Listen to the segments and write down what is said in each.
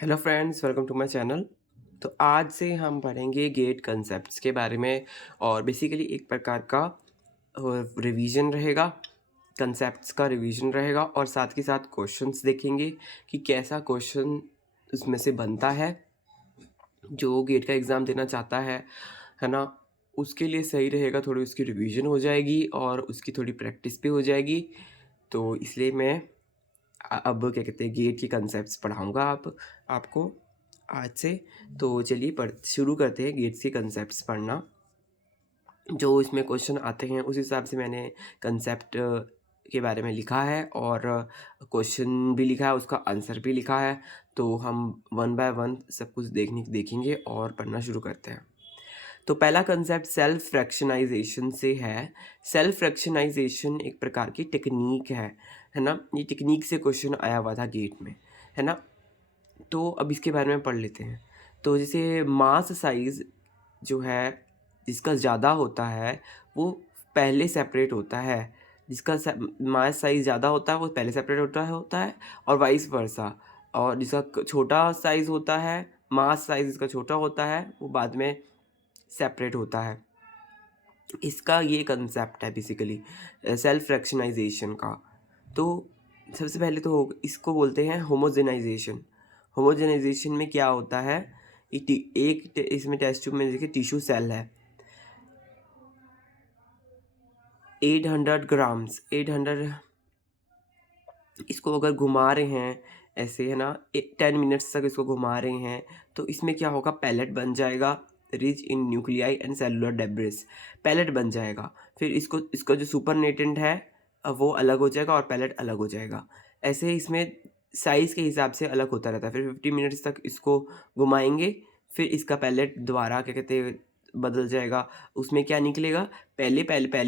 Hello friends, welcome to my channel. तो आज से हम पढ़ेंगे गेट कंसेप्ट्स के बारे में और बेसिकली एक प्रकार का रिवीजन रहेगा। कंसेप्ट्स का रिवीजन रहेगा और साथ के साथ क्वेश्चंस देखेंगे कि कैसा क्वेश्चन उसमें से बनता है। जो गेट का एग्ज़ाम देना चाहता है ना, उसके लिए सही रहेगा। थोड़ी उसकी रिवीजन हो जाएगी और उसकी थोड़ी प्रैक्टिस भी हो जाएगी। तो इसलिए मैं अब क्या कहते हैं, गेट के कंसेप्ट्स पढ़ाऊँगा आपको आज से। तो चलिए शुरू करते हैं गेट्स के कंसेप्ट्स पढ़ना। जो इसमें क्वेश्चन आते हैं उस हिसाब से मैंने कंसेप्ट के बारे में लिखा है और क्वेश्चन भी लिखा है, उसका आंसर भी लिखा है। तो हम वन बाय वन सब कुछ देखेंगे और पढ़ना शुरू करते हैं। तो पहला कंसेप्ट सेल्फ फ्रैक्शनाइजेशन से है। सेल्फ फ्रैक्शनाइजेशन एक प्रकार की टेक्निक है ना। ये टेक्निक से क्वेश्चन आया हुआ था गेट में, है ना। तो अब इसके बारे में पढ़ लेते हैं। तो जैसे मास साइज़ जो है, जिसका ज़्यादा होता है वो पहले सेपरेट होता है। जिसका मास साइज़ ज़्यादा होता है वो पहले सेपरेट होता है और वाइस वर्सा। और जिसका छोटा साइज़ होता है, मास साइज़ जिसका छोटा होता है वो बाद में सेपरेट होता है। इसका ये कंसेप्ट है बेसिकली सेल्फ फ्रैक्शनाइजेशन का। तो सबसे पहले तो इसको बोलते हैं होमोजेनाइजेशन। होमोजेनाइजेशन में क्या होता है, इसमें टेस्ट ट्यूब में देखिए टिश्यू सेल है 800 ग्राम्स 800। इसको अगर घुमा रहे हैं ऐसे, है ना, 10 मिनट्स तक इसको घुमा रहे हैं तो इसमें क्या होगा, पैलेट बन जाएगा rich in nuclei and cellular debris. Pellet बन जाएगा। फिर इसका जो सुपरनेटेंट है वो अलग हो जाएगा और पैलेट अलग हो जाएगा। ऐसे ही इसमें साइज़ के हिसाब से अलग होता रहता है। फिर 50 मिनट्स तक इसको घुमाएंगे, फिर इसका पैलेट दोबारा क्या कहते हैं बदल जाएगा। उसमें क्या निकलेगा, पहले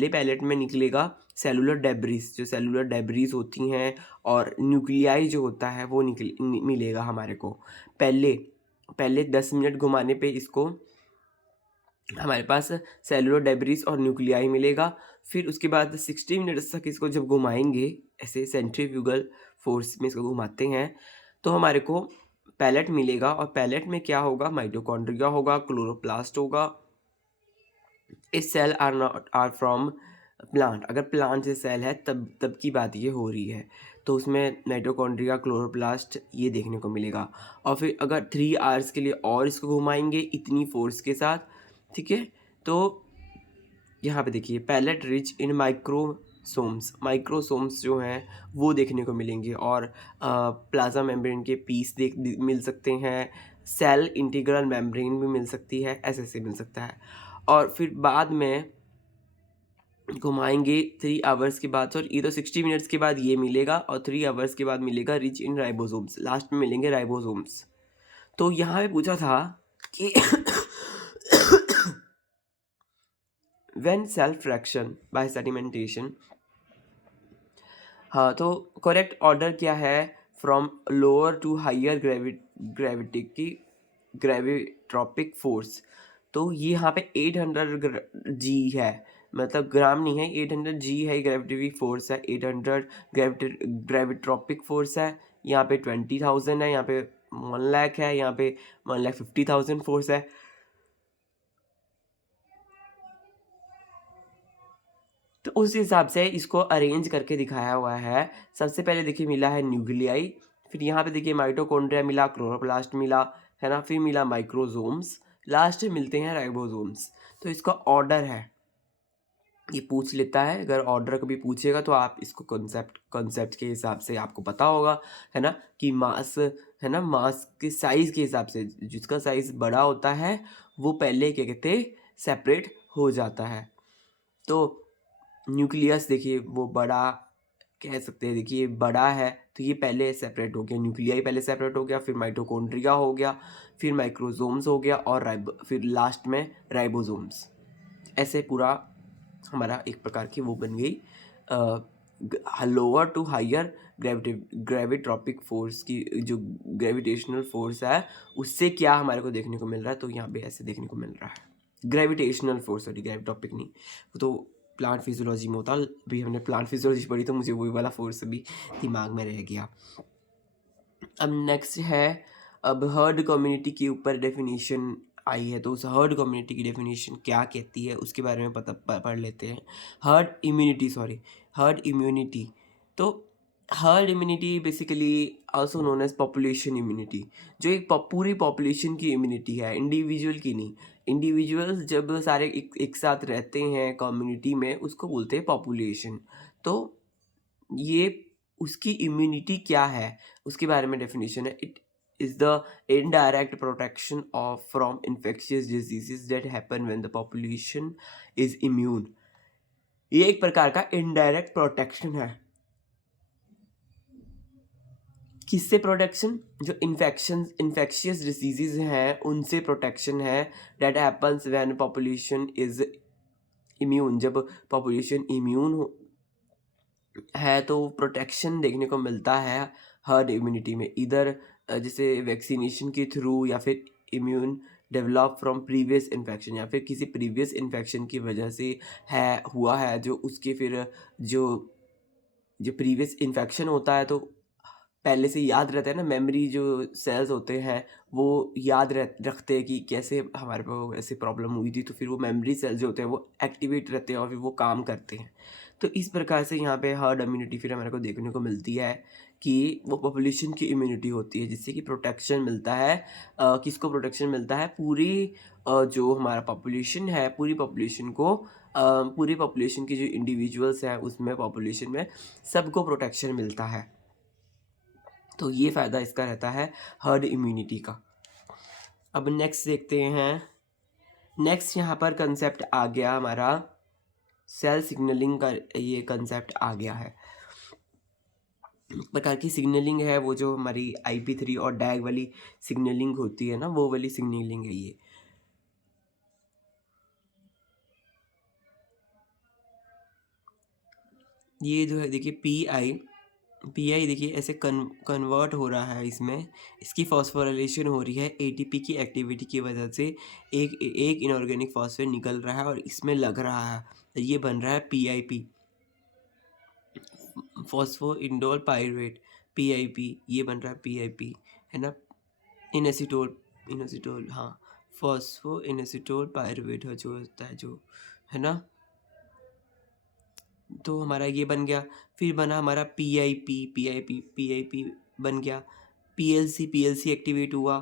पैलेट में निकलेगा सेलुलर डेब्रिस। जो सेलुलर डेब्रिस होती हैं और न्यूक्लियाई जो होता है वो मिलेगा हमारे को। पहले पहले 10 मिनट घुमाने पे इसको हमारे पास सेलुलर डेब्रिस और न्यूक्लियाई मिलेगा। फिर उसके बाद 60 मिनट्स तक इसको जब घुमाएंगे ऐसे सेंट्रीफ्यूगल फोर्स में इसको घुमाते हैं तो हमारे को पैलेट मिलेगा। और पैलेट में क्या होगा, माइटोकॉन्ड्रिया होगा, क्लोरोप्लास्ट होगा। इस सेल आर फ्रॉम प्लांट। अगर प्लांट से सेल है तब की बात ये हो रही है। तो उसमें माइटोकॉन्ड्रिया, क्लोरोप्लास्ट ये देखने को मिलेगा। और फिर अगर 3 आवर्स के लिए और इसको घुमाएंगे इतनी फोर्स के साथ, ठीक है। तो यहाँ पे देखिए पैलेट रिच इन माइक्रोसोम्स जो हैं वो देखने को मिलेंगे। और प्लाज्मा मेम्ब्रेन के पीस मिल सकते हैं। सेल इंटीग्रल मेम्ब्रेन भी मिल सकती है, ऐसे मिल सकता है। और फिर बाद में घुमाएंगे 3 आवर्स के बाद, सॉरी ये तो 60 मिनट्स के बाद ये मिलेगा और 3 आवर्स के बाद मिलेगा रिच इन राइबोसोम्स। लास्ट में मिलेंगे राइबोसोम्स। तो यहाँ पे पूछा था कि when self fraction by sedimentation, हाँ तो करेक्ट ऑर्डर क्या है, from lower to higher gravity की ग्रेविट्रॉपिक फोर्स। तो ये यहाँ पे 800 जी है, मतलब ग्राम नहीं है, 800 जी है, ग्रेविटी फोर्स है 800। ग्रेविट्रॉपिक फोर्स है यहाँ पे 20,000 है, यहाँ पे 1 लाख है, यहाँ पे 1,50,000 फोर्स है। तो उस हिसाब से इसको अरेंज करके दिखाया हुआ है। सबसे पहले देखिए मिला है न्यूक्लियाई, फिर यहाँ पे देखिए माइटोकॉन्ड्रिया मिला, क्लोरोप्लास्ट मिला, है ना, फिर मिला माइक्रोसोम्स, लास्ट में मिलते हैं राइबोसोम्स। तो इसका ऑर्डर है, ये पूछ लेता है। अगर ऑर्डर कभी पूछेगा तो आप इसको कॉन्सेप्ट के हिसाब से आपको पता होगा, है ना, कि मास, है ना, मास के साइज़ के हिसाब से जिसका साइज़ बड़ा होता है वो पहले क्या कहते हैं सेपरेट हो जाता है। तो न्यूक्लियस देखिए वो बड़ा कह सकते हैं, देखिए बड़ा है तो ये पहले सेपरेट हो गया, न्यूक्लियाई पहले सेपरेट हो गया, फिर माइटोकॉन्ड्रिया हो गया, फिर माइक्रोसोम्स हो गया और फिर लास्ट में राइबोसोम्स। ऐसे पूरा हमारा एक प्रकार की वो बन गई लोअर टू हायर ग्रेविट्रॉपिक फोर्स की जो ग्रेविटेशनल फोर्स है उससे क्या हमारे को देखने को मिल रहा है। तो यहाँ पे ऐसे देखने को मिल रहा है ग्रेविटेशनल फोर्स, सॉरी ग्रेविटॉपिक नहीं, वो तो प्लांट फिजियोलॉजी में होता। अभी हमने प्लांट फिजियोलॉजी पढ़ी तो मुझे वही वाला फोर्स अभी दिमाग में रह गया। अब नेक्स्ट है अब हर्ड कम्युनिटी के ऊपर डेफिनेशन आई है, तो उस हर्ड कम्युनिटी की डेफिनेशन क्या कहती है उसके बारे में पढ़ लेते हैं। Herd immunity. तो herd immunity basically also known as population immunity, जो एक पूरी पॉपुलेशन की इम्यूनिटी है, इंडिविजुअल की नहीं। इंडिविजुअल्स जब सारे एक साथ रहते हैं कम्युनिटी में, उसको बोलते हैं पॉपुलेशन। तो ये उसकी इम्यूनिटी क्या है उसके बारे में डेफिनेशन है। It is the indirect protection of from infectious diseases that happen when the population is immune. ये एक प्रकार का इनडायरेक्ट प्रोटेक्शन है। किससे प्रोटेक्शन? जो इन्फेक्शियस डिजीजेज हैं उनसे प्रोटेक्शन है। That happens when population is immune. जब पॉपुलेशन इम्यून है तो प्रोटेक्शन देखने को मिलता है हर्ड इम्यूनिटी में, इधर जैसे वैक्सीनेशन के थ्रू, या फिर immune develop from previous infection, या फिर किसी प्रीवियस इन्फेक्शन की वजह से हुआ है, जो उसके फिर जो जो प्रीवियस इन्फेक्शन होता है तो पहले से याद रहता है ना, मेमोरी जो सेल्स होते हैं वो याद रखते हैं कि कैसे हमारे को ऐसे प्रॉब्लम हुई थी, तो फिर वो मेमोरी सेल्स जो होते हैं वो एक्टिवेट रहते हैं और फिर वो काम करते हैं। तो इस प्रकार से यहाँ पे हर्ड इम्यूनिटी फिर हमारे को देखने को मिलती है कि वो पॉपुलेशन की इम्यूनिटी होती है, जिससे कि प्रोटेक्शन मिलता है। किसको प्रोटेक्शन मिलता है? पूरी जो हमारा पॉपुलेशन है, पूरी पॉपुलेशन को, पूरी पॉपुलेशन की जो इंडिविजुअल्स हैं उसमें, पॉपुलेशन में सबको प्रोटेक्शन मिलता है। तो ये फ़ायदा इसका रहता है हर्ड इम्यूनिटी का। अब नेक्स्ट देखते हैं। नेक्स्ट यहाँ पर कंसेप्ट आ गया हमारा सेल सिग्नलिंग का। ये कंसेप्ट आ गया है, प्रकार की सिग्नलिंग है वो जो हमारी IP3 और डैग वाली सिग्नलिंग होती है ना, वो वाली सिग्नलिंग है ये जो है देखिए पी आई देखिए ऐसे कन्वर्ट हो रहा है इसमें, इसकी फॉस्फोराइलेशन हो रही है ATP की एक्टिविटी की वजह से। एक इनऑर्गेनिक फॉस्फेट निकल रहा है और इसमें लग रहा है, ये बन रहा है PIP, phospho indole pyruvate. PIP ये बन रहा है PIP, है ना। इनएसिटोल हाँ, फॉस्फो इनएसिटोल पायरुवेट है जो होता है, जो है ना। तो हमारा ये बन गया। फिर बना हमारा PIP बन गया। PLC एक्टिवेट हुआ।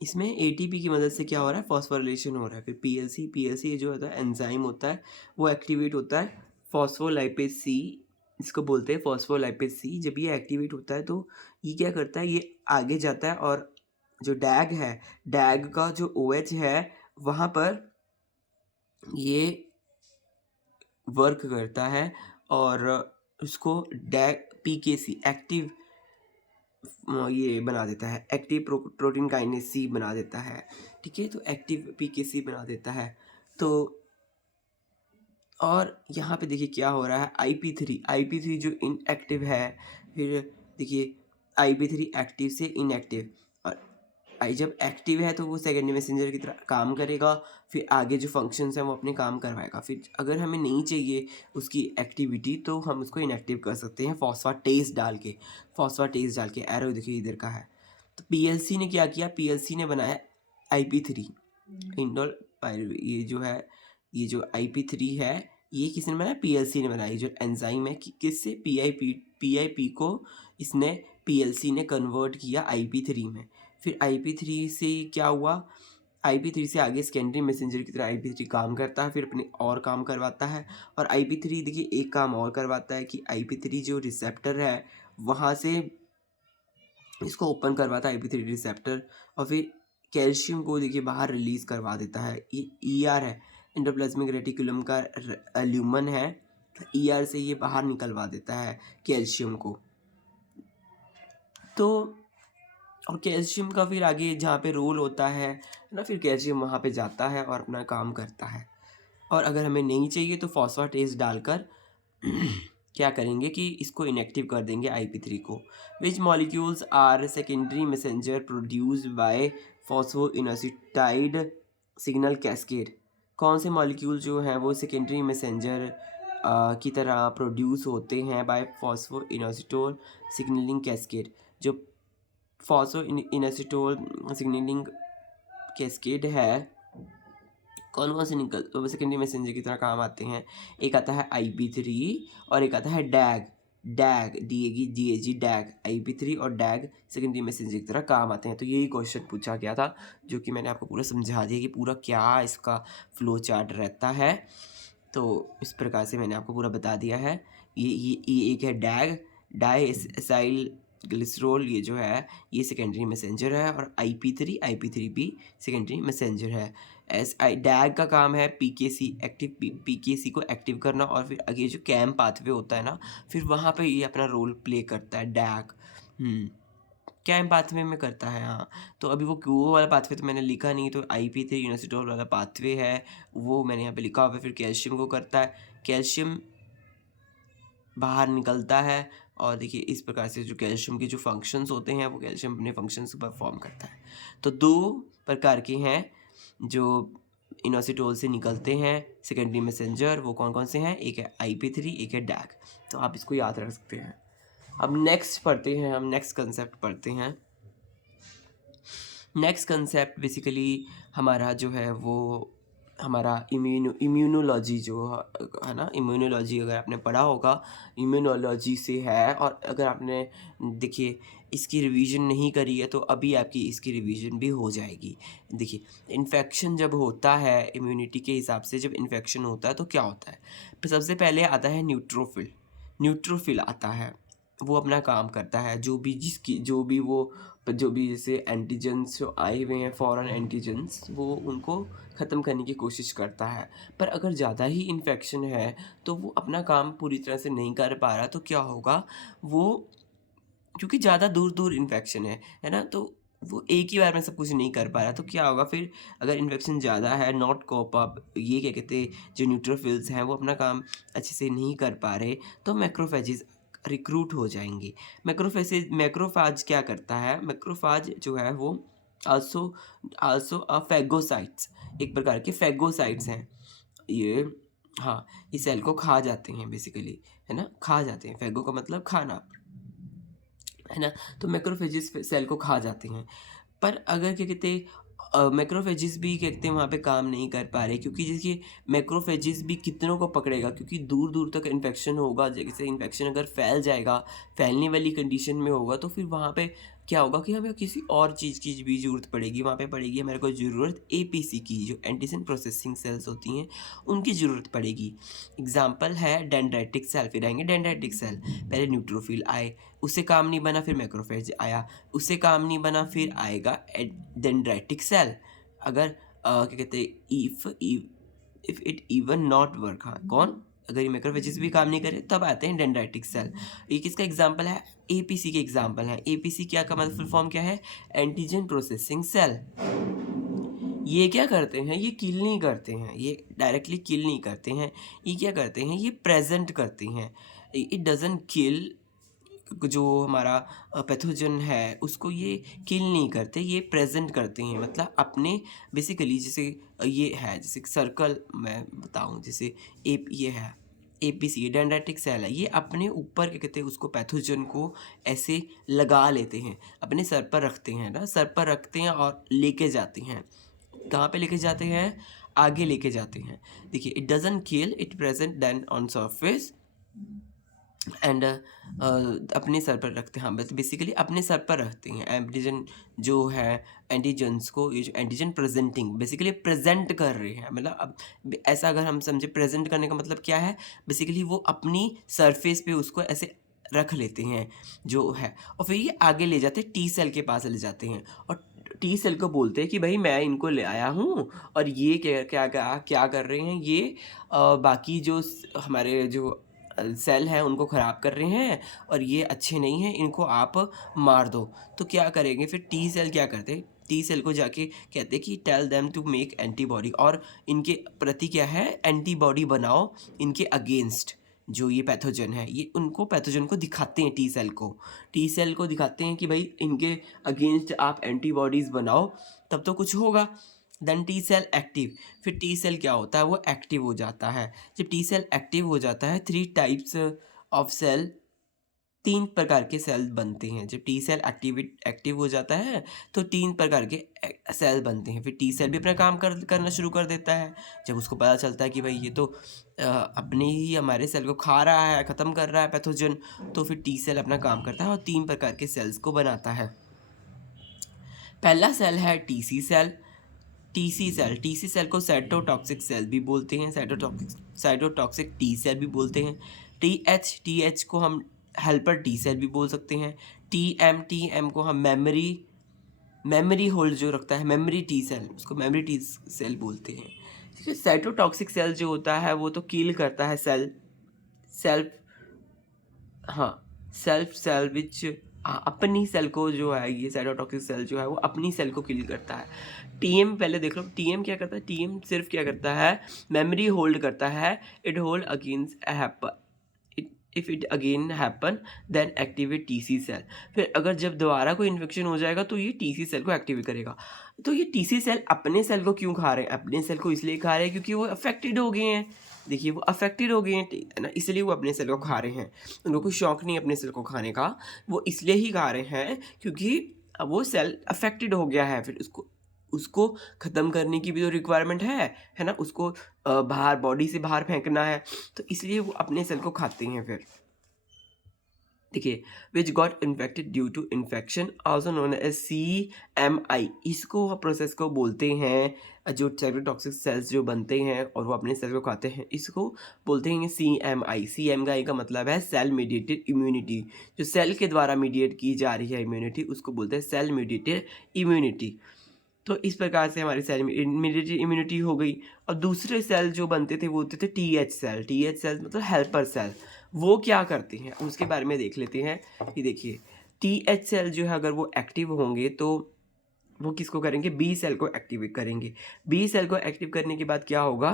इसमें ATP की मदद से क्या हो रहा है? फॉस्फोराइलेशन हो रहा है। फिर PLC जो होता है एंजाइम होता है, वो एक्टिवेट होता है। फॉस्फोलाइपेज C इसको बोलते हैं, फॉस्फोलाइपेज C। जब ये एक्टिवेट होता है तो ये क्या करता है? ये आगे जाता है और जो डैग है, डैग का जो OH है वहाँ पर ये वर्क करता है और उसको डैग PKC एक्टिव ये बना देता है, एक्टिव प्रोटीन काइनेज C बना देता है। ठीक है, तो एक्टिव PKC बना देता है। तो और यहाँ पे देखिए क्या हो रहा है, IP3 जो इनएक्टिव है। फिर देखिए IP3 एक्टिव से इनएक्टिव, और जब एक्टिव है तो वो सेकेंडरी मैसेंजर की तरह काम करेगा। फिर आगे जो फंक्शंस हैं वो अपने काम करवाएगा। फिर अगर हमें नहीं चाहिए उसकी एक्टिविटी तो हम उसको इनएक्टिव कर सकते हैं फॉस्फेटेज डाल के। एरो देखिए इधर का है। तो PLC ने क्या किया? PLC ने बनाया IP3 इंडोल पायरुवेट। ये जो IP3 है, ये किसने बनाया? PLC ने बनाया। जो एंजाइम है किससे? PIP को इसने PLC ने कन्वर्ट किया IP3 में। फिर IP3 से क्या हुआ? IP3 से आगे सेकेंडरी मैसेंजर की तरह IP3 काम करता है, फिर अपने और काम करवाता है। और IP3 देखिए एक काम और करवाता है कि IP3 जो रिसेप्टर है वहाँ से इसको ओपन करवाता है IP3 रिसेप्टर, और फिर कैल्शियम को देखिए बाहर रिलीज़ करवा देता है। ये ER है, एंडोप्लाज्मिक रेटिकुलम का ल्यूमन है। ER से ये बाहर निकलवा देता है कैल्शियम को। तो और कैल्शियम का फिर आगे जहाँ पे रोल होता है ना, फिर कैल्शियम वहाँ पे जाता है और अपना काम करता है। और अगर हमें नहीं चाहिए तो फॉस्फेटेज डालकर क्या करेंगे कि इसको इनएक्टिव कर देंगे IP3 को। Which molecules are secondary messenger produced by phosphoinositide signal cascade. कौन से मॉलिक्यूल जो हैं वो सेकेंडरी मैसेंजर की तरह प्रोड्यूस होते हैं बाय फॉस्फोइनोसिटोल सिग्नलिंग कैस्केड। जो फॉस्फोइनोसिटोल सिग्नलिंग कैस्केड है, कौन कौन से निकल सेकेंडरी मैसेंजर की तरह काम आते हैं? एक आता है IP3 और एक आता है डैग। डैग DAG डैग IP3 और डैग सेकेंडरी मैसेंजर की तरह काम आते हैं। तो यही क्वेश्चन पूछा गया था, जो कि मैंने आपको पूरा समझा दिया कि पूरा क्या इसका फ्लो चार्ट रहता है। तो इस प्रकार से मैंने आपको पूरा बता दिया है। ये एक है डैग, डाई एसाइल ग्लिसरॉल, ये जो है ये सेकेंडरी मैसेंजर है, और IP3 भी सेकेंडरी मैसेंजर है। डैग का काम है PKC को एक्टिव करना, और फिर आगे जो कैम पाथवे होता है ना, फिर वहाँ पे ये अपना रोल प्ले करता है डैग। कैम पाथवे में करता है, हाँ। तो अभी वो वाला पाथवे तो मैंने लिखा नहीं, तो IP3 इनोसिटोल वाला पाथवे है वो मैंने यहाँ पे लिखा हुआ है। फिर कैल्शियम को करता है, कैल्शियम बाहर निकलता है, और देखिए इस प्रकार से जो कैल्शियम के जो फंक्शंस होते हैं वो कैल्शियम अपने फंक्शंस परफॉर्म करता है। तो 2 प्रकार के हैं जो इनोसिटोल से निकलते हैं सेकेंडरी मैसेंजर, वो कौन कौन से हैं? एक है IP3, एक है डैग। तो आप इसको याद रख सकते हैं। अब नेक्स्ट पढ़ते हैं, हम नेक्स्ट कंसेप्ट पढ़ते हैं। नेक्स्ट कंसेप्ट बेसिकली हमारा जो है वो हमारा इम्यूनोलॉजी जो है ना, इम्यूनोलॉजी अगर आपने पढ़ा होगा, इम्यूनोलॉजी से है। और अगर आपने देखिए इसकी रिवीजन नहीं करी है तो अभी आपकी इसकी रिवीजन भी हो जाएगी। देखिए इन्फेक्शन जब होता है, इम्यूनिटी के हिसाब से जब इन्फेक्शन होता है तो क्या होता है? तो सबसे पहले आता है न्यूट्रोफिल आता है। वो अपना काम करता है, जो भी जैसे एंटीजेंस जो आए हुए हैं, फॉरेन एंटीजेंस, वो उनको ख़त्म करने की कोशिश करता है। पर अगर ज़्यादा ही इन्फेक्शन है तो वो अपना काम पूरी तरह से नहीं कर पा रहा, तो क्या होगा? वो क्योंकि ज़्यादा दूर इन्फेक्शन है ना, तो वो एक ही बार में सब कुछ नहीं कर पा रहा, तो क्या होगा फिर? अगर इन्फेक्शन ज़्यादा है, नॉट कोप अप, ये क्या कहते हैं, जो न्यूट्रोफिल्स हैं वो अपना काम अच्छे से नहीं कर पा रहे, तो मैक्रोफेजेस रिक्रूट हो जाएंगे। मैक्रोफाज क्या करता है? मैक्रोफाज जो है वो आल्सो आल्सो फैगोसाइट्स, एक प्रकार के फैगोसाइट्स हैं ये। हाँ, ये सेल को खा जाते हैं बेसिकली, है ना, खा जाते हैं। फैगो का मतलब खाना, है ना। तो मैक्रोफेजेस सेल को खा जाते हैं। पर अगर क्या कहते हैं, मैक्रोफेजेस भी क्या कहते हैं वहाँ पे काम नहीं कर पा रहे, क्योंकि देखिए मैक्रोफेजेस भी कितनों को पकड़ेगा, क्योंकि दूर तक इन्फेक्शन होगा। जैसे इन्फेक्शन अगर फैल जाएगा, फैलने वाली कंडीशन में होगा, तो फिर वहाँ पे क्या होगा कि हमें किसी और चीज़ की भी ज़रूरत पड़ेगी। वहाँ पे पड़ेगी हमारे को ज़रूरत APC की, जो एंटीजन प्रोसेसिंग सेल्स होती हैं उनकी ज़रूरत पड़ेगी। एग्जाम्पल है डेंड्राइटिक सेल। फिर आएंगे डेंड्राइटिक सेल, पहले न्यूट्रोफिल आए, उससे काम नहीं बना, फिर मैक्रोफेज आया, उससे काम नहीं बना, फिर आएगा डेंड्राइटिक सेल। अगर क्या कहते हैं, if it even not work, हाँ कौन, अगर ये मैक्रोफेजेस भी काम नहीं करे तब आते हैं डेंड्राइटिक सेल। ये किसका एग्जाम्पल है? APC के एग्जाम्पल है। APC क्या का मतलब फुल फॉर्म क्या है? Antigen processing cell. ये क्या करते हैं? ये किल नहीं करते हैं, ये डायरेक्टली किल नहीं करते हैं। ये क्या करते हैं? ये प्रेजेंट करते हैं। इट डजंट किल, जो हमारा पैथोजन है उसको ये किल नहीं करते, ये प्रेजेंट करते हैं। मतलब अपने बेसिकली जैसे ये है, जैसे सर्कल मैं बताऊं, जैसे ये है APC, डेंड्राइटिक सेल है, ये अपने ऊपर क्या कहते हैं उसको, पैथोजन को ऐसे लगा लेते हैं, अपने सर पर रखते हैं ना, सर पर रखते हैं और लेके जाते हैं। कहाँ पे लेके जाते हैं? आगे लेके जाते हैं। देखिए it doesn't kill, it present then on surface and अपने सर पर रखते हैं। हाँ, बस बेसिकली अपने सर पर रखते हैं एंटीजन जो है, एंटीजन्स को, ये जो एंटीजन प्रेजेंटिंग, बेसिकली प्रेजेंट कर रहे हैं। मतलब अब ऐसा अगर हम समझे, प्रेजेंट करने का मतलब क्या है? बेसिकली वो अपनी सरफेस पे उसको ऐसे रख लेते हैं जो है, और फिर ये आगे ले जाते हैं, T सेल के पास ले जाते हैं, और T सेल को बोलते हैं कि भाई मैं इनको ले आया हूँ, और ये क्या क्या क्या क्या कर रहे हैं, ये बाकी जो हमारे जो सेल हैं उनको ख़राब कर रहे हैं, और ये अच्छे नहीं हैं, इनको आप मार दो। तो क्या करेंगे फिर? T सेल क्या करते हैं? T सेल को जाके कहते हैं कि tell them to make antibody, और इनके प्रति क्या है? एंटीबॉडी बनाओ इनके अगेंस्ट जो ये पैथोजन है। ये उनको पैथोजन को दिखाते हैं, T सेल को दिखाते हैं कि भाई इनके अगेंस्ट आप एंटीबॉडीज़ बनाओ, तब तो कुछ होगा। देन टी सेल एक्टिव, फिर टी सेल क्या होता है, वो एक्टिव हो जाता है। जब टी सेल एक्टिव हो जाता है, 3 टाइप्स ऑफ सेल, 3 प्रकार के सेल बनते हैं। जब टी सेल एक्टिव हो जाता है तो 3 प्रकार के सेल बनते हैं। फिर टी सेल भी अपना काम करना शुरू कर देता है। जब उसको पता चलता है कि भाई ये तो अपने ही हमारे सेल को खा रहा है, ख़त्म कर रहा है पैथोजन, तो फिर टी सेल अपना काम करता है और 3 प्रकार के सेल्स को बनाता है। पहला सेल है टीसी सेल। टीसी सेल को साइटोटॉक्सिक सेल भी बोलते हैं, साइटोटॉक्सिक टी सेल भी बोलते हैं। टीएच को हम हेल्पर टी सेल भी बोल सकते हैं। टीएम को हम मेमोरी होल्ड जो रखता है, मेमोरी टी सेल, उसको मेमोरी टी सेल बोलते हैं। ठीक है। साइटोटॉक्सिक सेल जो होता है वो तो किल करता है सेल्फ हाँ सेल विच अपनी सेल को जो है, ये साइटोटॉक्सिक सेल जो है वो अपनी सेल को किल करता है। टीएम पहले देख लो, टीएम क्या करता है, टीएम सिर्फ क्या करता है, मेमोरी होल्ड करता है। It hold against happen, if it again happen then activate TC cell. फिर अगर जब दोबारा कोई इन्फेक्शन हो जाएगा तो ये टीसी सेल को एक्टिवेट करेगा। तो ये टीसी सेल अपने सेल को क्यों खा रहे हैं, अपने सेल को इसलिए खा रहे हैं क्योंकि वो अफेक्टेड हो गए हैं। देखिए वो अफेक्टेड हो गए हैं, है ना, इसलिए वो अपने सेल को खा रहे हैं। उनको कोई शौक नहीं है अपने सेल को खाने का, वो इसलिए ही खा रहे हैं क्योंकि अब वो सेल अफेक्टेड हो गया है। फिर उसको उसको ख़त्म करने की भी तो रिक्वायरमेंट है ना, उसको बाहर बॉडी से बाहर फेंकना है, तो इसलिए वो अपने सेल को खाते हैं। फिर देखिए, which got infected due to infection also known as CMI, इसको प्रोसेस को बोलते हैं। जो साइटोटॉक्सिक सेल्स जो बनते हैं और वो अपने सेल को खाते हैं, इसको बोलते हैं CMI का मतलब है सेल मीडिएटेड इम्यूनिटी। जो सेल के द्वारा मीडिएट की जा रही है इम्यूनिटी, उसको बोलते हैं सेल मीडिएटेड इम्यूनिटी। तो इस प्रकार से हमारी सेल मीडिएटेड इम्यूनिटी हो गई। और दूसरे सेल जो बनते थे वो होते थे TH सेल मतलब हेल्पर सेल। वो क्या करते हैं उसके बारे में देख लेते हैं। कि देखिए, TH सेल जो है अगर वो एक्टिव होंगे तो वो किसको करेंगे, B सेल को एक्टिवेट करेंगे। B सेल को एक्टिव करने के बाद क्या होगा,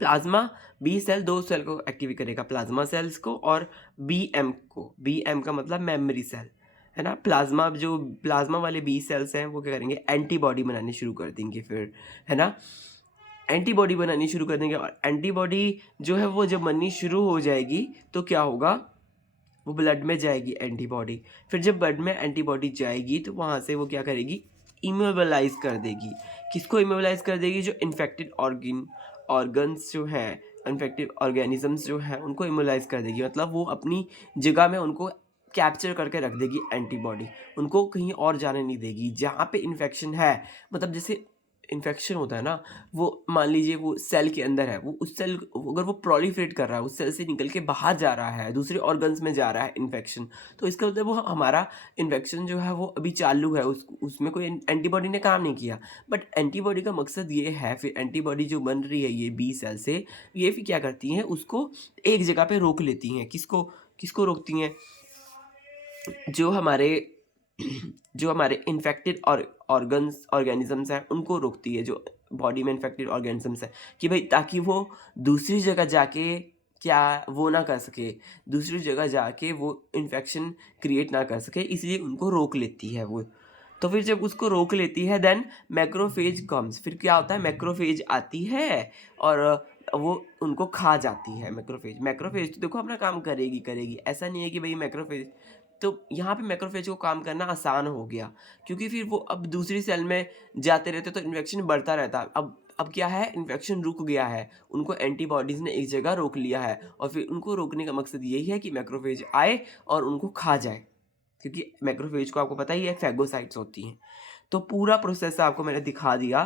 प्लाज्मा B सेल 2 सेल को एक्टिवेट करेगा, प्लाज्मा सेल्स को और BM को। BM का मतलब मेमोरी सेल, है ना। प्लाज्मा वाले B सेल्स हैं वो क्या करेंगे, एंटीबॉडी बनानी शुरू कर देंगे फिर, है ना, एंटीबॉडी बनानी शुरू कर देंगे। और एंटीबॉडी जो है वो जब बननी शुरू हो जाएगी तो क्या होगा, वो ब्लड में जाएगी एंटीबॉडी। फिर जब ब्लड में एंटीबॉडी जाएगी तो वहाँ से वो क्या करेगी, इमोबिलाइज कर देगी। किसको इमोबिलाइज कर देगी, जो इन्फेक्टेड ऑर्गन्स जो हैं, इन्फेक्टेड ऑर्गेनिजम्स जो हैं उनको इमोबिलाइज कर देगी। मतलब वो अपनी जगह में उनको कैप्चर करके रख देगी एंटीबॉडी, उनको कहीं और जाने नहीं देगी। जहाँ पे इन्फेक्शन है, मतलब जैसे इन्फेक्शन होता है ना, वो मान लीजिए वो सेल के अंदर है, वो उस सेल अगर वो प्रोलिफरेट कर रहा है, उस सेल से निकल के बाहर जा रहा है, दूसरे ऑर्गन्स में जा रहा है इन्फेक्शन, तो इसका मतलब वो हमारा इन्फेक्शन जो है वो अभी चालू है, उसमें कोई एंटीबॉडी ने काम नहीं किया। बट एंटीबॉडी का मकसद ये है, फिर एंटीबॉडी जो बन रही है ये B सेल से, ये फिर क्या करती हैं, उसको एक जगह पे रोक लेती हैं। किसको रोकती हैं, जो हमारे इन्फेक्टेड ऑर्गेनिजम्स हैं उनको रोकती है, जो बॉडी में इन्फेक्टेड ऑर्गेनिजम्स हैं, कि भाई ताकि वो दूसरी जगह जाके क्या वो ना कर सके, दूसरी जगह जाके वो इन्फेक्शन क्रिएट ना कर सके, इसलिए उनको रोक लेती है वो। तो फिर जब उसको रोक लेती है देन मैक्रोफेज कम्स, फिर क्या होता है, मैक्रोफेज आती है और वो उनको खा जाती है। मैक्रोफेज तो देखो अपना काम करेगी, ऐसा नहीं है कि भाई मैक्रोफेज, तो यहाँ पे मैक्रोफेज को काम करना आसान हो गया, क्योंकि फिर वो अब दूसरी सेल में जाते रहते तो इन्फेक्शन बढ़ता रहता। अब क्या है, इन्फेक्शन रुक गया है, उनको एंटीबॉडीज़ ने एक जगह रोक लिया है, और फिर उनको रोकने का मकसद यही है कि मैक्रोफेज आए और उनको खा जाए, क्योंकि मैक्रोफेज को आपको पता ही है फैगोसाइट्स होती हैं। तो पूरा प्रोसेस आपको मैंने दिखा दिया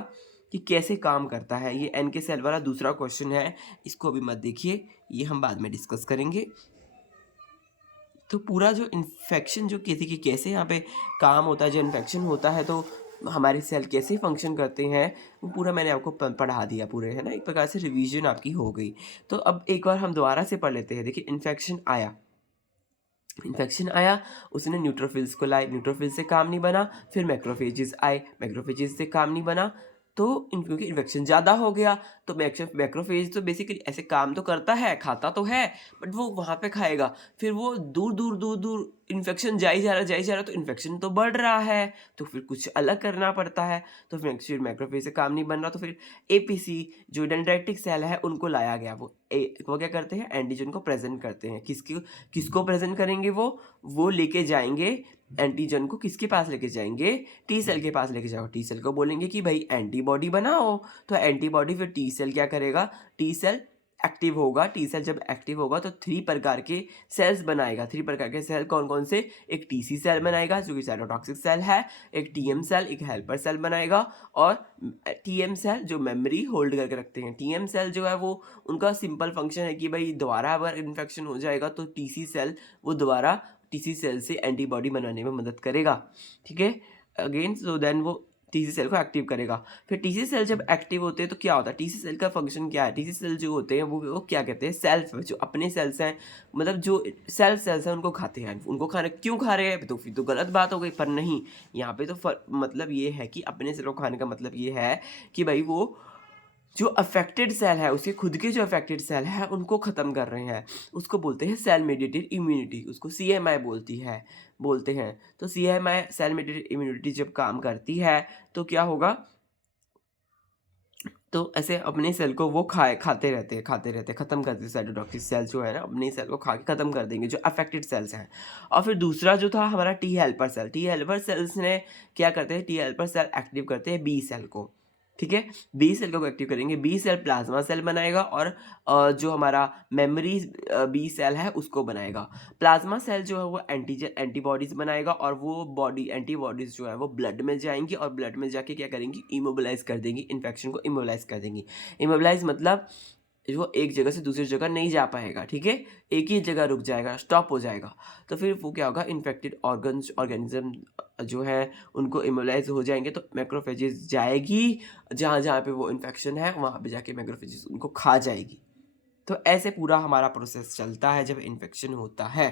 कि कैसे काम करता है। ये NK सेल वाला दूसरा क्वेश्चन है, इसको अभी मत देखिए, ये हम बाद में डिस्कस करेंगे। तो पूरा जो इन्फेक्शन जो किसी की कैसे यहाँ पे काम होता है, जो इन्फेक्शन होता है तो हमारे सेल कैसे फंक्शन करते हैं, वो पूरा मैंने आपको पढ़ा दिया पूरे, है ना। एक प्रकार से रिवीजन आपकी हो गई। तो अब एक बार हम दोबारा से पढ़ लेते हैं। देखिए, इन्फेक्शन आया, उसने न्यूट्रोफिल्स को लाए, न्यूट्रोफिल्स से काम नहीं बना, फिर मैक्रोफेजेस आए, मैक्रोफेजेस से काम नहीं बना, तो क्योंकि इन्फेक्शन ज़्यादा हो गया तो मैक्रोफेज तो बेसिकली ऐसे काम तो करता है, खाता तो है, बट वो वहाँ पे खाएगा, फिर वो दूर-दूर इन्फेक्शन जाई जा रहा तो इन्फेक्शन तो बढ़ रहा है, तो फिर कुछ अलग करना पड़ता है, तो फिर मैक्रोफेज से काम नहीं बन रहा, तो फिर एपीसी जो डेंड्राइटिक सेल है उनको लाया गया, वो क्या करते हैं, एंटीजन को प्रेज़ेंट करते हैं। किसको प्रेज़ेंट करेंगे वो लेके जाएँगे एंटीजन को, किसके पास लेके जाएँगे, टी सेल के पास लेके जाओ। टी सेल को बोलेंगे कि भाई एंटीबॉडी बनाओ, तो एंटीबॉडी फिर टी सेल क्या करेगा, टी सेल एक्टिव होगा। टी सेल जब एक्टिव होगा तो 3 प्रकार के सेल्स बनाएगा। 3 प्रकार के सेल कौन-कौन से? एक टीसी सेल बनाएगा जो कि साइटोटॉक्सिक सेल है, एक टीएम सेल, एक हेल्पर सेल बनाएगा, और टीएम सेल जो मेमोरी होल्ड करके रखते हैं। टीएम सेल जो है वो उनका सिंपल फंक्शन है कि भाई दोबारा अगर इन्फेक्शन हो जाएगा तो टीसी सेल वो दोबारा टीसी सेल से एंटीबॉडी बनाने में मदद करेगा, ठीक है? अगेन सो देन वो टीसी सेल को एक्टिव करेगा। फिर टीसी सेल जब एक्टिव होते हैं तो क्या होता है? टीसी सेल का फंक्शन क्या है? टीसी सेल जो होते हैं वो क्या कहते हैं? सेल्फ, जो अपने सेल्स हैं, मतलब जो सेल्स हैं उनको खाते हैं। उनको खाने क्यों खा रहे हैं? तो फिर तो गलत बात हो गई, पर नहीं, यहाँ पे तो मतलब ये है कि अपने सेल को खाने का मतलब ये है कि भाई वो जो अफेक्टेड सेल है, उसके खुद के जो अफेक्टेड सेल है उनको ख़त्म कर रहे हैं। उसको बोलते हैं सेल मेडिएटेड इम्यूनिटी, उसको सीएमआई बोलते हैं। तो सीएमआई, सेल मेडिएटेड इम्यूनिटी जब काम करती है तो क्या होगा, तो ऐसे अपने सेल को वो खाते रहते हैं, ख़त्म कर देते हैं। साइटोटॉक्सिक सेल्स जो है ना, अपने सेल को खा के ख़त्म कर देंगे, जो अफेक्टेड सेल्स हैं। और फिर दूसरा जो था हमारा T helper cell. T helper cells ने क्या करते हैं, टी हेल्पर सेल एक्टिव करते हैं बी सेल को, ठीक है? बी सेल को एक्टिव करेंगे, बी सेल प्लाज्मा सेल बनाएगा, और जो हमारा मेमोरी बी सेल है उसको बनाएगा। प्लाज्मा सेल जो है वो एंटीबॉडीज़ बनाएगा, और वो एंटीबॉडीज़ जो है वो ब्लड में जाएँगी, और ब्लड में जाके क्या करेंगी, इमोबिलाइज़ कर देंगी, इन्फेक्शन को इमोबिलाइज़ कर देंगी। इमोबिलाइज़ मतलब वो एक जगह से दूसरी जगह नहीं जा पाएगा, ठीक है? एक ही जगह रुक जाएगा, स्टॉप हो जाएगा। तो फिर वो क्या होगा, इन्फेक्टेड ऑर्गेनिज़्म जो है उनको इमोबिलाइज़ हो जाएँगे, तो मैक्रोफेजेज़ जाएगी, जहाँ-जहाँ पे वो इन्फेक्शन है वहाँ पे जाके मैक्रोफेजेज़ उनको खा जाएगी। तो ऐसे पूरा हमारा प्रोसेस चलता है जब इन्फेक्शन होता है।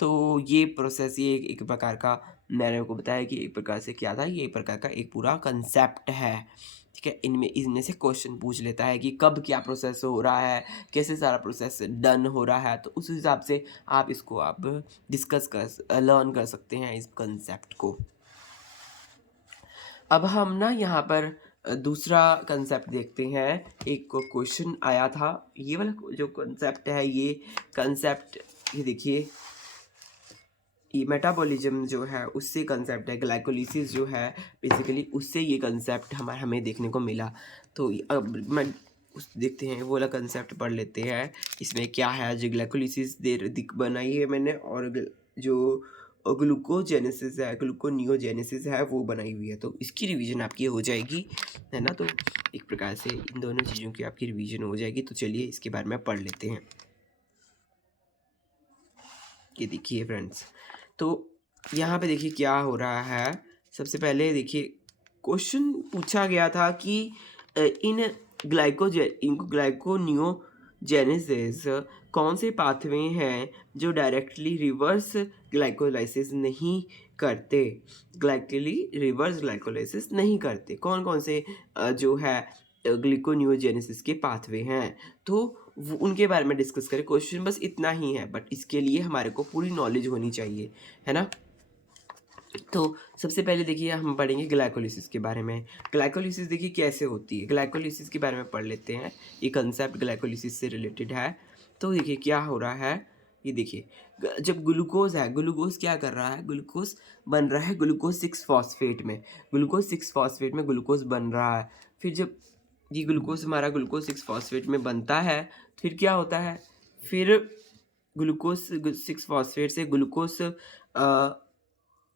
तो ये प्रोसेस, ये एक प्रकार का, मैंने आपको बताया कि एक प्रकार से क्या था, ये एक प्रकार का एक पूरा कंसेप्ट है, ठीक है? इनमें से क्वेश्चन पूछ लेता है कि कब क्या प्रोसेस हो रहा है, कैसे सारा प्रोसेस डन हो रहा है, तो उस हिसाब से आप लर्न कर सकते हैं इस कंसेप्ट को। अब हम ना यहाँ पर दूसरा कंसेप्ट देखते हैं। एक क्वेश्चन आया था, ये वाला जो कंसेप्ट है, ये कंसेप्ट, ये देखिए, ये मेटाबॉलिज्म जो है उससे कंसेप्ट है, ग्लाइकोलिसिस जो है बेसिकली उससे ये कंसेप्ट हमें देखने को मिला। तो अब मैं देखते हैं वो वाला कंसेप्ट पढ़ लेते हैं, इसमें क्या है। जो ग्लाइकोलिसिस बनाई है मैंने, और जो ग्लूकोजेनेसिस है, ग्लूकोनियोजेनेसिस है, वो बनाई हुई है, तो इसकी रिवीजन आपकी हो जाएगी, है ना? तो एक प्रकार से इन दोनों चीज़ों की आपकी रिवीजन हो जाएगी। तो चलिए इसके बारे में पढ़ लेते हैं। ये देखिए फ्रेंड्स, तो यहाँ पे देखिए क्या हो रहा है। सबसे पहले देखिए क्वेश्चन पूछा गया था कि इन ग्लाइकोनियोजेनेसिस कौन से पाथवे हैं जो डायरेक्टली रिवर्स ग्लाइकोलाइसिस नहीं करते, रिवर्स ग्लाइकोलाइसिस नहीं करते, कौन कौन से जो है ग्लाइकोनियोजेनेसिस के पाथवे हैं, तो वो उनके बारे में डिस्कस करें। क्वेश्चन बस इतना ही है, बट इसके लिए हमारे को पूरी नॉलेज होनी चाहिए, है ना? तो सबसे पहले देखिए हम पढ़ेंगे ग्लाइकोलिसिस के बारे में। ग्लाइकोलिसिस देखिए कैसे होती है, ग्लाइकोलिसिस के बारे में पढ़ लेते हैं। ये कंसेप्ट ग्लाइकोलिसिस से रिलेटेड है। तो देखिए क्या हो रहा है, ये देखिए, जब ग्लूकोज है, ग्लूकोज क्या कर रहा है, ग्लूकोज बन रहा है ग्लूकोज 6 फॉस्फेट में, ग्लूकोज 6 फॉस्फेट में ग्लूकोज बन रहा है। फिर जब ये ग्लूकोज 6 फॉस्फेट में बनता है, फिर क्या होता है, फिर ग्लूकोज 6 फॉस्फेट से ग्लूकोज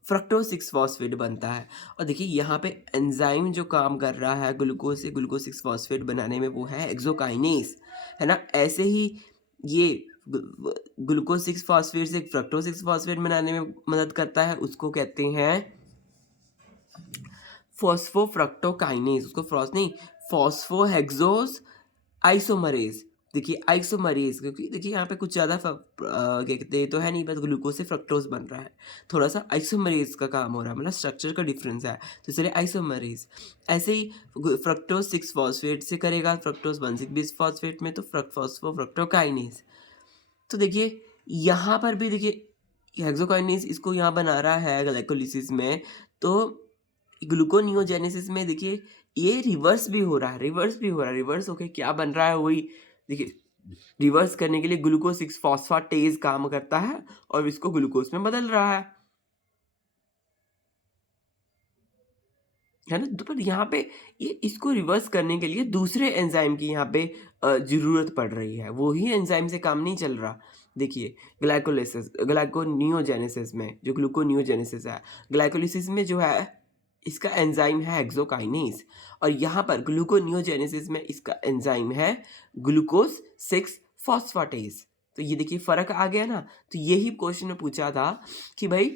फ्रक्टोज 6 फॉस्फेट बनता है। और देखिए यहाँ पे एंजाइम जो काम कर रहा है ग्लूकोज से ग्लूकोज 6 फॉस्फेट बनाने में, वो है एक्सोकाइनेज, है ना? ऐसे ही ये ग्लूकोज 6 फॉस्फेट से फ्रक्टोज 6 फॉस्फेट बनाने में मदद करता है, उसको कहते हैं फॉस्फोफ्रक्टोकाइनेज। उसको फॉस्फोहेक्सोज आइसोमरेज देखिए आइसोमरेज़, क्योंकि देखिए यहाँ पे कुछ ज़्यादा क्या कहते हैं, तो है नहीं, बस ग्लूकोज़ से फ्रक्टोज़ बन रहा है। थोड़ा-सा आइसोमरेज़ का काम हो रहा है, मतलब स्ट्रक्चर का डिफ़रेंस है, तो इसलिए आइसोमरेज़। ऐसे ही फ्रक्टोज़ 6 फ़ॉस्फ़ेट से करेगा, फ्रक्टोज़ 1,6 बिस फ़ॉस्फ़ेट में, तो फ़ॉस्फ़ोफ्रक्टोकाइनेज़। तो देखिए यहाँ पर भी देखिए हेक्सोकाइनेज़ इसको यहाँ बना रहा है ग्लाइकोलिसिस में, तो ग्लूकोनियोजेनेसिस में देखिए ये रिवर्स भी हो रहा है, रिवर्स होके क्या बन रहा है वही देखिए, रिवर्स करने के लिए ग्लूकोज 6 फॉस्फेटेज़ काम करता है और इसको ग्लूकोज में बदल रहा है ना? तो पर यहाँ पे ये इसको रिवर्स करने के लिए दूसरे एंजाइम की यहाँ पे ज़रूरत पड़ रही है। वो ही एंजाइम से काम नहीं चल रहा। देखिए ग्लाइकोनियोजेनेसिस में जो ग्लूकोनियोजेनेसिस है, ग्लाइकोलिसिस में जो है इसका एंजाइम है हेक्सोकाइनेज़, और यहाँ पर ग्लूकोनियोजेनेसिस में इसका एंजाइम है ग्लूकोज 6 फॉस्फेटेज़। तो ये देखिए फ़र्क आ गया ना? तो यही क्वेश्चन में पूछा था कि भाई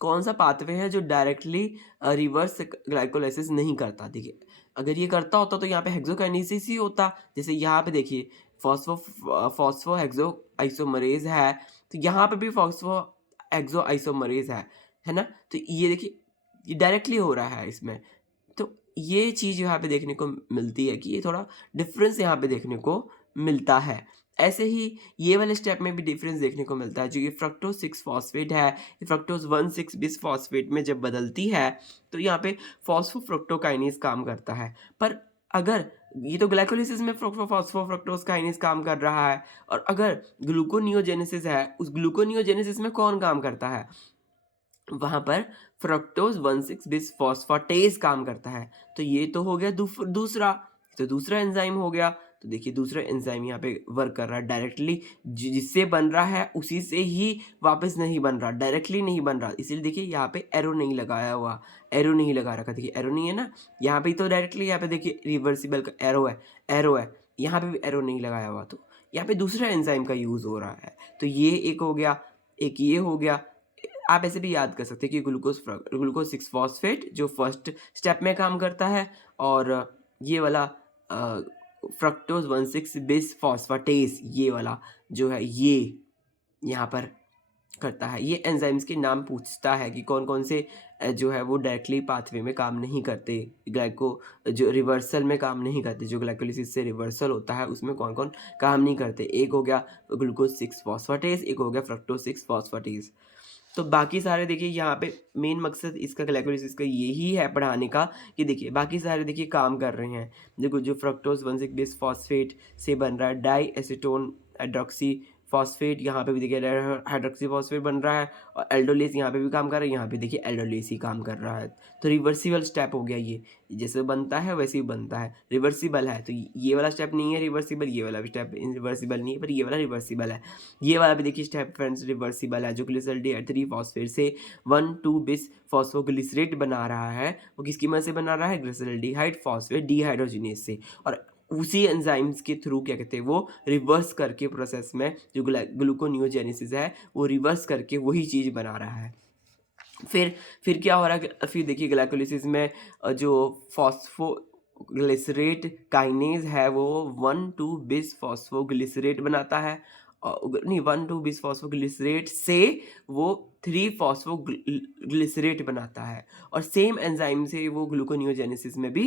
कौन-सा पाथवे है जो डायरेक्टली रिवर्स ग्लाइकोलाइसिस नहीं करता। देखिए अगर ये करता होता तो यहाँ पे हेक्सोकाइनेसिस ही होता। जैसे यहाँ पे देखिए फॉस्फो हेक्सो आइसोमरेज़ है, तो यहाँ पे भी फॉस्फो हेक्सो आइसोमरेज़ है ना? तो ये देखिए ये डायरेक्टली हो रहा है इसमें। तो ये चीज़ यहाँ पे देखने को मिलती है कि ये थोड़ा डिफ़रेंस यहाँ पे देखने को मिलता है। ऐसे ही ये वाले स्टेप में भी डिफ़रेंस देखने को मिलता है, जो ये फ्रक्टोज़ 6 फ़ॉस्फ़ेट है, ये फ्रक्टोज़ 1,6 बिस फ़ॉस्फ़ेट में जब बदलती है, तो यहाँ पे फ़ॉस्फ़ोफ्रक्टोकाइनेज़ काम करता है। पर अगर ये तो ग्लाइकोलिसिस में फ़ॉस्फ़ोफ्रक्टोज़ काइनेज़ काम कर रहा है, और अगर ग्लूकोनियोजेनेसिस है, उस ग्लूकोनियोजेनेसिस में कौन काम करता है? वहाँ पर फ्रक्टोज़ 1,6 बिस फ़ॉस्फ़ेटेज़ काम करता है। तो ये तो हो गया दूसरा, तो दूसरा एंज़ाइम हो गया। तो देखिए दूसरा एंज़ाइम यहाँ पे वर्क कर रहा है डायरेक्टली, जिससे बन रहा है उसी से ही वापस नहीं बन रहा, डायरेक्टली नहीं बन रहा। इसीलिए देखिए यहाँ पे एरो नहीं लगाया हुआ, एरो नहीं लगा रखा। देखिए एरो नहीं है ना, यहाँ पे तो डायरेक्टली यहाँ पे देखिए रिवर्सिबल का एरो है, यहाँ पे भी एरो नहीं लगाया हुआ। तो यहाँ पे दूसरा एंज़ाइम का यूज़ हो रहा है। तो ये एक हो गया, एक ये हो गया। आप ऐसे भी याद कर सकते हैं कि ग्लूकोज 6 फॉस्फेट जो फर्स्ट स्टेप में काम करता है, और ये वाला फ्रक्टोज 1,6 बिस फॉस्फेटेज ये वाला जो है ये यहाँ पर करता है। ये एंजाइम्स के नाम पूछता है कि कौन-कौन से जो है वो डायरेक्टली पाथवे में काम नहीं करते, ग्लाइको जो रिवर्सल में काम नहीं करते, जो ग्लाइकोलिसिस से रिवर्सल होता है उसमें कौन-कौन काम नहीं करते। एक हो गया ग्लूकोज 6 फॉस्फेटेज़, एक हो गया फ्रक्टोज 6 फॉस्फेटेज़। तो बाकी सारे देखिए यहाँ पे मेन मकसद इसका ग्लाइकोलिसिस का यही है पढ़ाने का, कि देखिए बाकी सारे देखिए काम कर रहे हैं। देखो जो फ्रक्टोज 1,6 बिस फॉस्फेट से बन रहा है डाई एसीटोन हाइड्रोक्सी फॉस्फेट, यहाँ पे भी देखिए हाइड्रोक्सी फॉस्फेट बन रहा है, और एल्डोलेस यहाँ पे भी काम कर रहा है, यहाँ पे देखिए एल्डोलेस ही काम कर रहा है। तो रिवर्सिबल स्टेप हो गया ये, जैसे बनता है वैसे ही बनता है, रिवर्सिबल है। तो ये वाला स्टेप नहीं है रिवर्सिबल, ये वाला भी स्टेप रिवर्सिबल नहीं है, पर ये वाला रिवर्सिबल है। ये वाला भी देखिए स्टेप फ्रेंड्स रिवर्सिबल है। जो ग्लिसरॉल्डिहाइड 3 फॉस्फेट से 1,2 बिस फॉस्फोग्लिसरेट बना रहा है, वो किसकी मदद से बना रहा है? ग्लिसरॉल्डिहाइड फॉस्फेट डिहाइड्रोजिनेज से, और उसी एंजाइम्स के थ्रू क्या कहते हैं वो रिवर्स करके प्रोसेस में जो ग्लूकोनियोजेनेसिस है वो रिवर्स करके वही चीज़ बना रहा है। फिर फिर क्या हो रहा है कि फिर देखिए ग्लाइकोलिसिस में जो फॉस्फोग्लिसरेट काइनेज है वो 1,2 बिस फॉस्फोग्लिसरेट बनाता है, नहीं 1,2 बिस फॉस्फोग्लिसरेट से वो 3 फॉस्फोग्लिसरेट बनाता है, और सेम एंजाइम से वो ग्लूकोनियोजेनेसिस में भी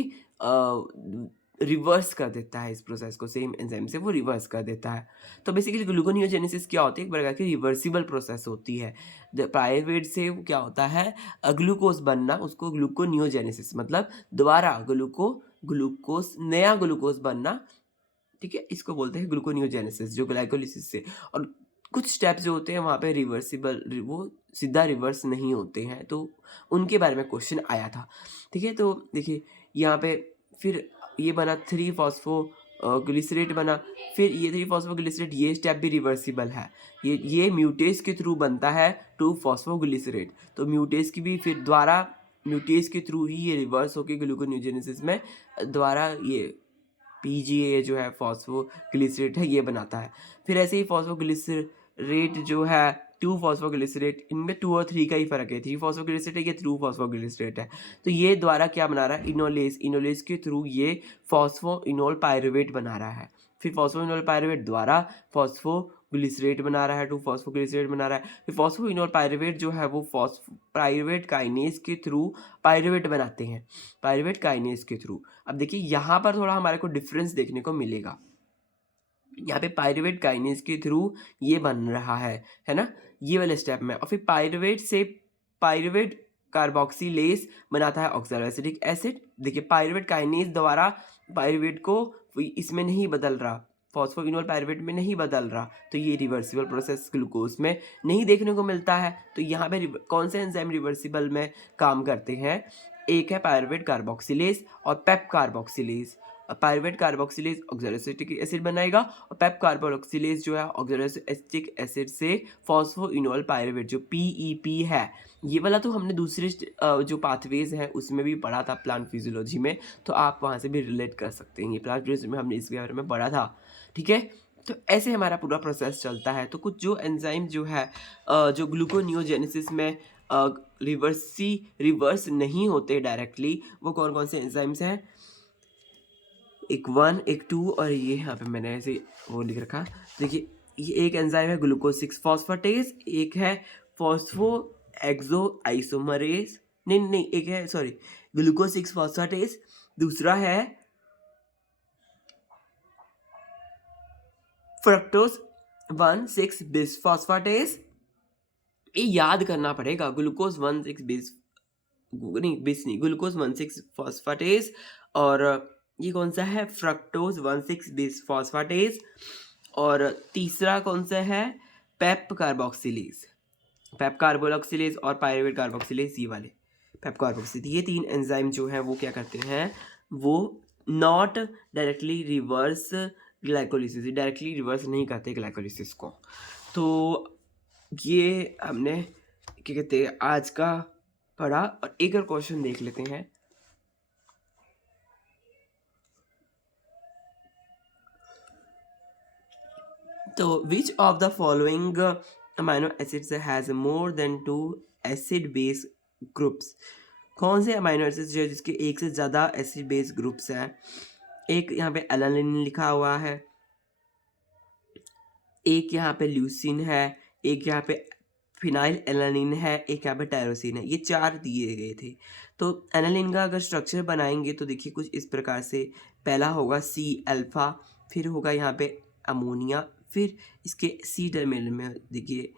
रिवर्स कर देता है इस प्रोसेस को, सेम एंजाइम से वो रिवर्स कर देता है। तो बेसिकली ग्लूकोनियोजेनेसिस क्या होती है? एक प्रकार की रिवर्सिबल प्रोसेस होती है। प्राइवेट से वो क्या होता है, ग्लूकोज बनना, उसको ग्लूकोनियोजेनेसिस मतलब दोबारा ग्लूकोज नया ग्लूकोज बनना, ठीक है? इसको बोलते हैं ग्लूकोनियोजेनेसिस, जो ग्लाइकोलिसिस से। और कुछ स्टेप्स जो होते हैं वहाँ पे वो सीधा रिवर्स नहीं होते हैं, तो उनके बारे में क्वेश्चन आया था, ठीक है? तो देखिए यहाँ पे फिर ये बना 3 फॉस्फो ग्लिसरेट बना, फिर ये 3 फॉस्फो ग्लिसरेट ये स्टेप भी रिवर्सिबल है। ये म्यूटेज के थ्रू बनता है 2 फॉस्फो ग्लिसरेट, तो म्यूटेज की भी फिर दोबारा म्यूटेज के थ्रू ही ये रिवर्स होके ग्लूकोनियोजेनेसिस में दोबारा ये पीजीए जो है फॉस्फोग्लिसरेट है ये बनाता है। फिर ऐसे ही फॉस्फोग्लिसरेट जो है टू फॉस्फोग्लिसरेट, इनमें 2 और 3 का ही फ़र्क है, 3 फॉस्फोग्लिसरेट है, ये 2 फॉस्फोग्लिसरेट है। तो ये द्वारा क्या बना रहा है, इनोलेज, इनोलेज के थ्रू ये फॉस्फोइनोल पायरुवेट बना रहा है। फिर फॉस्फोइनोल पायरुवेट द्वारा फॉस्फोग्लिसरेट बना रहा है, 2 फॉस्फोग्लिसरेट बना रहा है। फिर फॉस्फोइनोल पायरुवेट जो है वो पायरुवेट काइनेज के थ्रू पायरुवेट बनाते हैं, पायरुवेट काइनेज के थ्रू। अब देखिए यहाँ पर थोड़ा हमारे को डिफरेंस देखने को मिलेगा। यहाँ पे पायरुवेट काइनेज के थ्रू ये बन रहा है ना, ये वाले स्टेप में। और फिर पायरुवेट से पायरुवेट कार्बोक्सिलेज बनाता है ऑक्सैलोएसिटिक एसिड। देखिए पायरुवेट काइनेज द्वारा पायरुवेट को इसमें नहीं बदल रहा, फॉस्फोइनोल पायरुवेट में नहीं बदल रहा, तो ये रिवर्सिबल प्रोसेस ग्लूकोज में नहीं देखने को मिलता है। तो यहाँ पे कौन से एंजाइम रिवर्सिबल में काम करते हैं, एक है पायरुवेट कार्बोक्सिलेज और PEP carboxylase. Pyruvate carboxylase oxaloacetic acid बनाएगा और पेप कार्बोक्सिलेज जो है ऑक्सैलोएसिटिक एसिड से फॉस्फोइनोल पायरुवेट जो पीईपी है, ये वाला तो हमने दूसरे जो पाथवेज हैं उसमें भी पढ़ा था प्लांट फिजियोलॉजी में, तो आप वहाँ से भी रिलेट कर सकते हैं। ये प्लांट फिजियोलॉजी में हमने इसके बारे में पढ़ा था, ठीक है। तो ऐसे हमारा पूरा प्रोसेस चलता है। तो कुछ जो एंजाइम जो है जो ग्लूकोनियोजेनेसिस में रिवर्स नहीं होते डायरेक्टली, वो कौन कौन से एंजाइम्स हैं, एक 1 एक 2 और ये यहाँ पे मैंने ऐसे वो लिख रखा। देखिए ये एक एंजाइम है ग्लूकोज 6 फॉस्फेटेज, एक है फॉस्फो एक्सो आइसोमरेज, नहीं एक है सॉरी ग्लूकोज 6 फॉस्फेटेज, दूसरा है फ्रक्टोज 1,6 बिसफॉस्फेटेज। ये याद करना पड़ेगा, ग्लूकोज 1,6 ग्लूकोज 1,6 फॉस्फेटेज, और ये कौन सा है, फ्रक्टोज 1,6 बिसफॉस्फेटेज, और तीसरा कौन सा है, पेप कार्बोक्सिलेज, पेप कार्बोक्सिलेज और पायरुवेट कार्बोक्सिलेज, ये वाले पेप कार्बोक्सिलेज। ये 3 एंजाइम जो है वो क्या करते हैं, वो not directly reverse glycolysis, directly reverse नहीं करते ग्लाइकोलिसिस को। तो ये हमने क्या कहते हैं आज का पढ़ा। और एक और क्वेश्चन देख लेते हैं। तो which of the following amino acids has more than 2 acid base groups, कौन से अमाइनो एसिड्स जो जिसके एक से ज़्यादा एसिड बेस ग्रुप्स हैं। एक यहाँ पे एलानिन लिखा हुआ है, एक यहाँ पे ल्यूसिन है, एक यहाँ पे फिनाइल एलानिन है, एक यहाँ पे टायरोसिन है। ये 4 दिए गए थे। तो एलानिन का अगर स्ट्रक्चर बनाएंगे तो देखिए कुछ इस प्रकार से, पहला होगा सी अल्फा, फिर होगा यहाँ पे अमोनिया, फिर इसके सी टर्मिनल में देखिए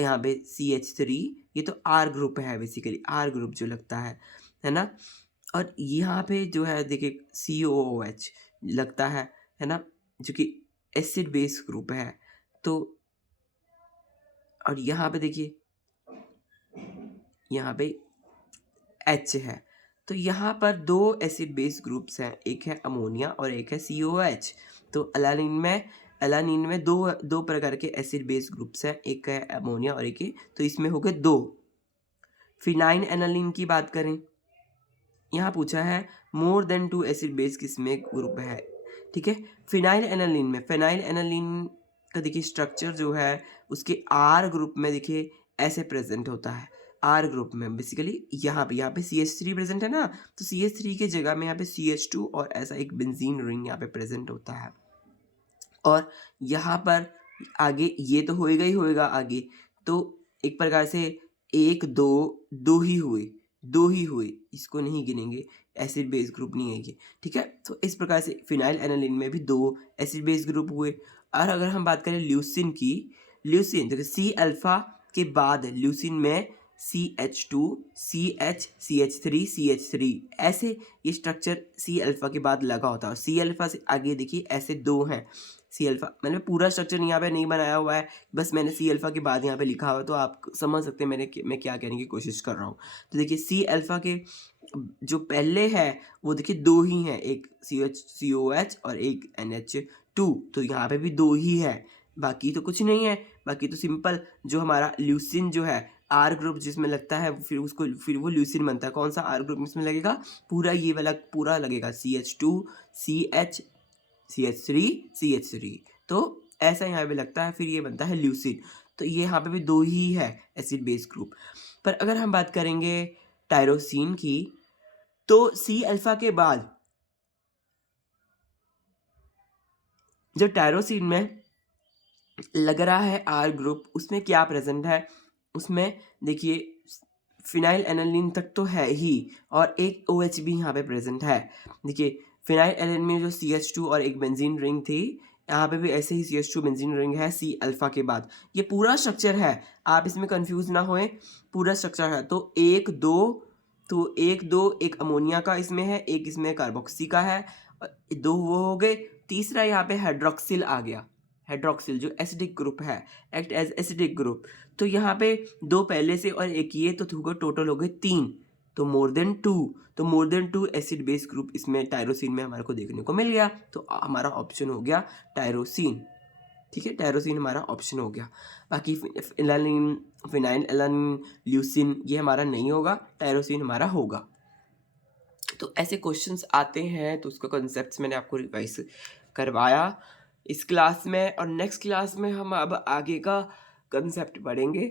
यहाँ पे CH3, ये तो आर ग्रुप है, बेसिकली आर ग्रुप जो लगता है ना। और यहाँ पे जो है देखिए COOH लगता है ना, जो कि एसिड बेस ग्रुप है। तो और यहाँ पे देखिए यहाँ पे H है। तो यहाँ पर 2 एसिड बेस ग्रुप्स हैं, एक है अमोनिया और एक है COH। तो एलानिन में दो प्रकार के एसिड बेस ग्रुप्स हैं, एक है अमोनिया और एक है, तो इसमें हो गए 2। फिनाइल एनालिन की बात करें, यहाँ पूछा है मोर देन 2 एसिड बेस किसमें ग्रुप है, ठीक है। फिनाइल एनालिन का देखिए स्ट्रक्चर जो है उसके आर ग्रुप में देखिए ऐसे प्रेजेंट होता है। आर ग्रुप में बेसिकली यहाँ पे CH3 प्रेजेंट है ना, तो CH3 के जगह में यहाँ पे CH2 और ऐसा एक बेंजीन रिंग यहाँ पे प्रेजेंट होता है। और यहाँ पर आगे ये तो होएगा ही होएगा आगे, तो एक प्रकार से 1 2 ही हुए, इसको नहीं गिनेंगे, एसिड बेस ग्रुप नहीं है ये, ठीक है। तो इस प्रकार से फिनाइल एनालिन में भी 2 एसिड बेस ग्रुप हुए। और अगर हम बात करें ल्यूसिन की, ल्यूसिन देखिए सी अल्फा के बाद ल्यूसिन में CH2 CH3 ऐसे ये स्ट्रक्चर सी अल्फा के बाद लगा होता है। सी अल्फा से आगे देखिए ऐसे 2 हैं, सी अल्फा मैंने पूरा स्ट्रक्चर यहाँ पे नहीं बनाया हुआ है, बस मैंने सी अल्फा के बाद यहाँ पे लिखा हुआ है, तो आप समझ सकते हैं मैं क्या कहने की कोशिश कर रहा हूँ। तो देखिए सी अल्फा के जो पहले है वो देखिए 2 ही हैं, एक COH और एक NH2, तो यहाँ पे भी 2 ही है, बाकी तो कुछ नहीं है। बाकी तो सिंपल जो हमारा ल्यूसिन जो है आर ग्रुप जिसमें लगता है, फिर वो ल्यूसिन बनता है। कौन सा आर ग्रुप इसमें लगेगा, पूरा ये वाला पूरा लगेगा, CH2 CH CH3 तो ऐसा यहाँ पे लगता है, फिर ये बनता है ल्यूसीन। तो ये यहाँ पे भी 2 ही है एसिड बेस ग्रुप। पर अगर हम बात करेंगे टायरोसिन की, तो सी अल्फा के बाद जो टायरोसिन में लग रहा है आर ग्रुप, उसमें क्या प्रेजेंट है? उसमें देखिए फिनाइल एनालिन तक तो है ही, और एक OH भी यहाँ पे प्रेजेंट है। देखिए फिनाइल एनालिन में जो CH2 और एक बेंजीन रिंग थी, यहाँ पे भी ऐसे ही CH2 बेंजीन रिंग है सी अल्फा के बाद। ये पूरा स्ट्रक्चर है, आप इसमें कंफ्यूज ना होए, पूरा स्ट्रक्चर है। तो एक दो एक अमोनिया का इसमें है, एक इसमें कार्बोक्सी का है, और 2 वो हो गए। तीसरा यहाँ पे हाइड्रोक्सिल आ गया, हाइड्रोक्सिल जो एसिडिक ग्रुप है, एक्ट एज एसिडिक ग्रुप। तो यहाँ पे 2 पहले से और एक ये, तो टोटल हो गए 3, तो मोर देन 2। तो more than 2 acid base group इसमें टायरोसिन में हमारे को देखने को मिल गया। तो हमारा ऑप्शन हो गया टायरोसिन। ठीक है, टायरोसिन हमारा ऑप्शन हो गया। बाकी फिनाइल एलानिन, ल्यूसिन ये हमारा नहीं होगा, टायरोसिन हमारा होगा। तो ऐसे क्वेश्चंस आते हैं, तो उसका कॉन्सेप्ट्स मैंने आपको रिवाइज करवाया इस क्लास में, और नेक्स्ट क्लास में हम अब आगे का कंसेप्ट पढ़ेंगे।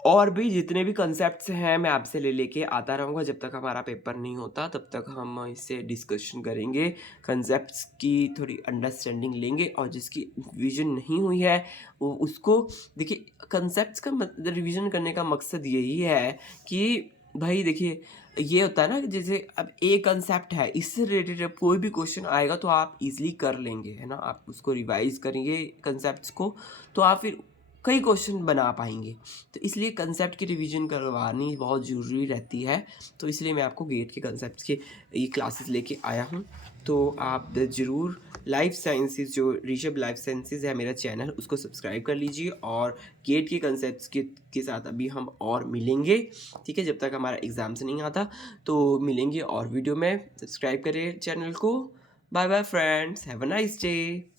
और भी जितने भी कंसेप्ट्स हैं मैं आपसे लेके आता रहूँगा, जब तक हमारा पेपर नहीं होता तब तक हम इससे डिस्कशन करेंगे, कंसेप्ट्स की थोड़ी अंडरस्टैंडिंग लेंगे, और जिसकी रिवीजन नहीं हुई है वो उसको देखिए। कंसेप्ट्स का रिवीजन करने का मकसद यही है कि भाई देखिए, ये होता है ना कि जैसे अब एक कंसेप्ट है, इससे रिलेटेड अब कोई भी क्वेश्चन आएगा तो आप इजीली कर लेंगे, है ना। आप उसको रिवाइज करेंगे कंसेप्ट्स को, तो आप फिर कई क्वेश्चन बना पाएंगे। तो इसलिए कंसेप्ट की रिवीजन करवानी बहुत ज़रूरी रहती है। तो इसलिए मैं आपको गेट के कंसेप्ट्स के ये क्लासेस लेके आया हूँ। तो आप ज़रूर लाइफ साइंसेस, जो ऋषभ लाइफ साइंसेस है मेरा चैनल, उसको सब्सक्राइब कर लीजिए, और गेट के कंसेप्ट्स के साथ अभी हम और मिलेंगे। ठीक है, जब तक हमारा एग्ज़ाम से नहीं आता तो मिलेंगे और वीडियो में। सब्सक्राइब करें चैनल को। Bye bye friends, have a nice day.